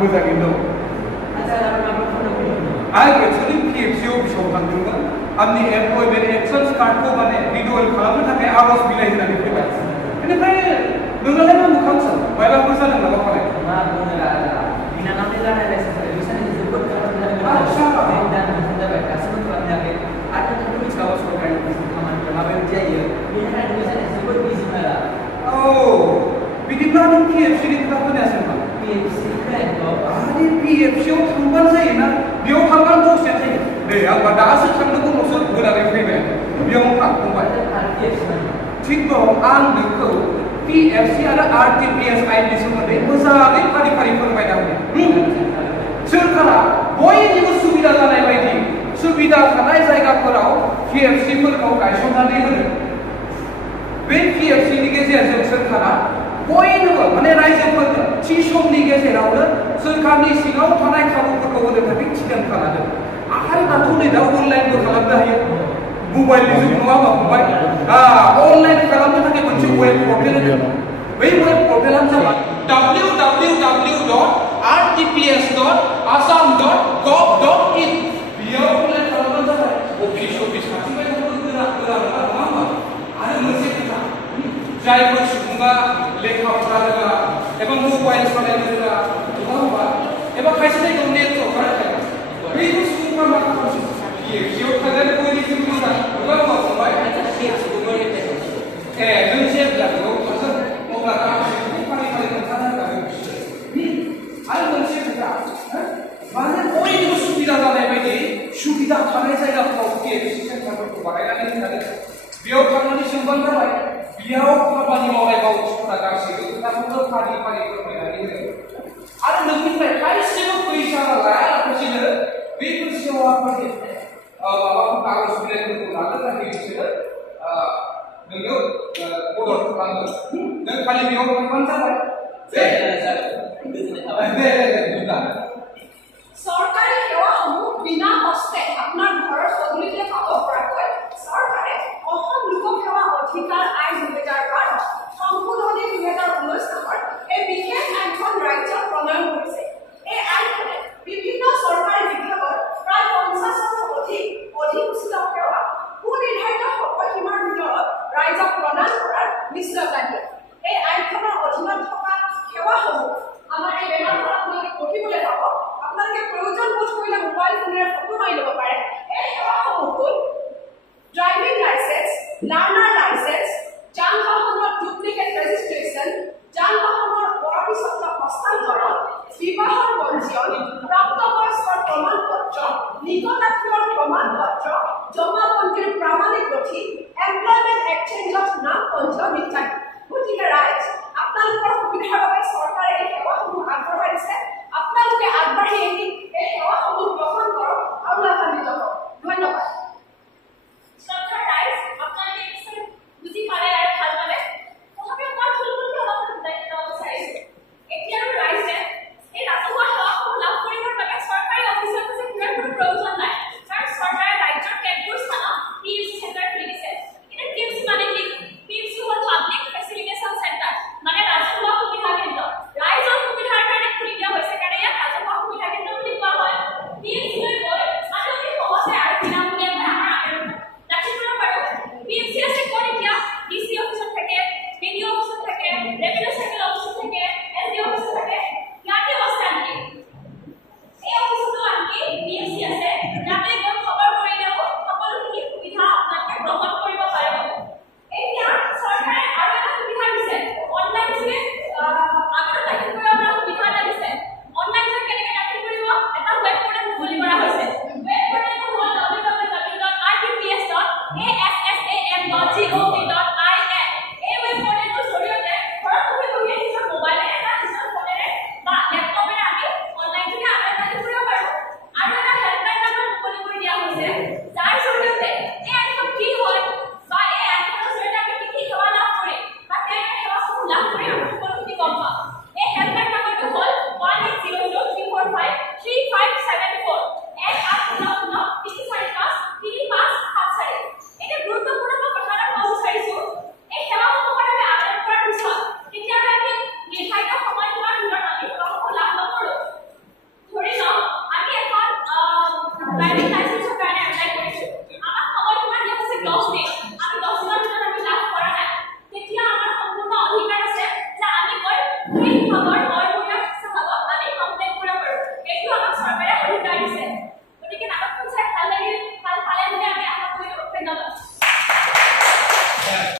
मोजाङैनो दं आं एक्चुअली PFC अफिसाव थांदोंमोन आंनि एमप्लयमेन्ट एक्सेन्स कार्डखौ माने रिनिउवेल खालामनो थाखाय आर'ज बिलाइ होनानै फैबाय बेनिफ्राय नोंनालाय मा मोखांसो मायबाफोर जादों नामा फालाय मा बुंनो बिनानावनि रायलायनाय बिसानि जोबोद खालामनानै जाबाय गासैबो खालामनायाखै आरो नोंथांखौ मिथिखागौ सरकारनि खामानिया माबायदि जायो बेनिखायनो बिसानि जोबोद बिजि मारा औ बिदिब्ला नों PFC नि खोथा खोनायासै नामा PFC खोनायाखै आरे PFC आव थांबानो जायोना बेयाव थांबानो दसेया जायो नै आंबा दासो थांनोखौल'सो होनानै फैबाय बेयाव थांबाय थिग दं आं नोंखौ PFC आरो RTPS आइननि सोमोन्दै मोजाङै फारि फारि फोरमायना होयो सोरखारा बयनिबो सुबिदा जानाय बायदि सुबिदा थानाय जायगाफोराव PFC फोरखौ गायसननानै होनो बे PFC नि गेजेरजों सोरखारा बयनोबो माने रायजोफोरनो थि समनि गेजेरावनो सोरखारनि सिङाव थानाय खाबुफोरखौ होनो थाखाय थिरांथा लादों आरो दाथ' नै दा अनलाइनबो खालामनो हायो मबाइलनि जुग नङा होमबा फंबाय अनलाइन खालामनो थाखाय मोनसे वेब पर्टेल बै वेब पर्टेलानो जाबाय www.rtps.assam.gov.in बेयाव अनलाइन खालामबानो जाबाय अफिस खाथिबाय गोरा नङा होमबा आरो मोनसे खोथा जायफोर सुबुङा लेखा फरा रोङा एबा मबाइल सालायनो रोङा नङा होमबा एबा खायसे जायगायाव नेटवर्क थाया बैफोर सुबुंफोरा मा खालामो PFCआव थांनानै बयनिख्रुइबो मोजां नङा होमबा फंबाय नों जेब्ला बेयाव थांगोन अब्ला गासैखौबो फारि फारि खोन्थाना होगोन आरो मोनसे खोथा माने बयनिबो सुबिदा जानाय बायदि सुबिदा थानाय जायगाफोराव PFC सेन्टारफोरखौ बानायनानै होनानै बेयाव थांनानै सोंबानो जाबाय बेयाव खामानि मावनाय मावथिफोरा गासैबो खोथाफोरखौ फारि फारि फोरमायनानै होयो आरो नोंनिफ्राय खायसेबो फैसा लायालासिनो बैफोर सेवाफोरनि माबाफोर कागज बिलाइफोरखौ लानो थाखाय बिसोरो नोङो मदद खालामगोन नों खालि बेयाव थांबानो जाबाय চৰকাৰী সেৱাসমূহ বিনা কষ্টে আপোনাৰ ঘৰৰ সদুলিতে পাব পৰাকৈ চৰকাৰে অসম লোকসেৱা অধিকাৰ আইন 2012 সংশোধনী 2019 নামৰ এই বিশেষ আইনখন ৰাজ্যত প্ৰণয়ন কৰিছে এই আইনখনে বিভিন্ন চৰকাৰী বিভাগৰ প্ৰায় 50ৰো অধিক অধিসূচিত সেৱা সুনিৰ্ধাৰিত সময়সীমাৰ ভিতৰত ৰাইজক প্ৰদান কৰাৰ নিশ্চয়তা দিয়ে এই আইনখনৰ অধীনত থকা সেৱাসমূহ আমাৰ এই বেনাৰখন আপোনালোকে পঢ়িবলৈ পাব আপোনালোকে প্ৰয়োজন বোধ কৰিলে মোবাইল ফোনেৰে ফটো মাৰি ল'ব পাৰে এই সেৱাসমূহ হ'ল ড্ৰাইভিং লাইসেন্স লাৰ্নাৰ লাইসেন্স যান বাহনৰ ডুপ্লিকেট ৰেজিষ্ট্ৰেশ্যন যান বাহনৰ পৰপিছত হস্তান্তৰণ বিবাহৰ পঞ্জীয়ন প্ৰাপ্তবয়স্কৰ প্ৰমাণপত্ৰ নিকটাত্মীয়ৰ প্ৰমাণপত্ৰ জমাবন্দীৰ প্ৰামাণিক নথি এমপ্লয়মেণ্ট এক্সচেঞ্জত নাম পঞ্জীয়ন ইত্যাদি গতিকে ৰাইজ আপোনালোকৰ সুবিধাৰ বাবে চৰকাৰে এই সেৱাসমূহ আগবঢ়াই দিছে আপোনালোকে আগবাঢ়ি আহি এই সেৱাসমূহ গ্ৰহণ কৰক আৰু লাভান্বিত হওক ধন্যবাদ শ্ৰদ্ধা ৰাইজ আপোনালোকে নিশ্চয় বুজি পালে আৰু ভাল পালে তথাপিও মই থুলমূলকৈ অলপ বুজাই দিব বিচাৰিছোঁ এতিয়া আৰু ৰাইজে এই ৰাজহুৱা সেৱাসমূহ লাভ কৰিবৰ বাবে চৰকাৰী অফিচৰ কাছে ঘূৰাৰ কোনো প্ৰয়োজন নাই কাৰণ চৰকাৰে ৰাজ্যৰ কেতবোৰ স্থানত PFC চেণ্টাৰ খুলি দিছে এতিয়া PFC মানে কি PFC হ'ল পাব্লিক ফেচিলিটেশ্যন চেণ্টাৰ মানে ৰাজহুৱা সুবিধা কেন্দ্ৰ ৰাইজৰ সুবিধাৰ কাৰণে খুলি দিয়া হৈছে কাৰণে ইয়াক ৰাজহুৱা সুবিধা কেন্দ্ৰ বুলি কোৱা হয় PFC লৈ গৈ মানুহে সহজে আৰু বিনামূলীয়াকৈ সেই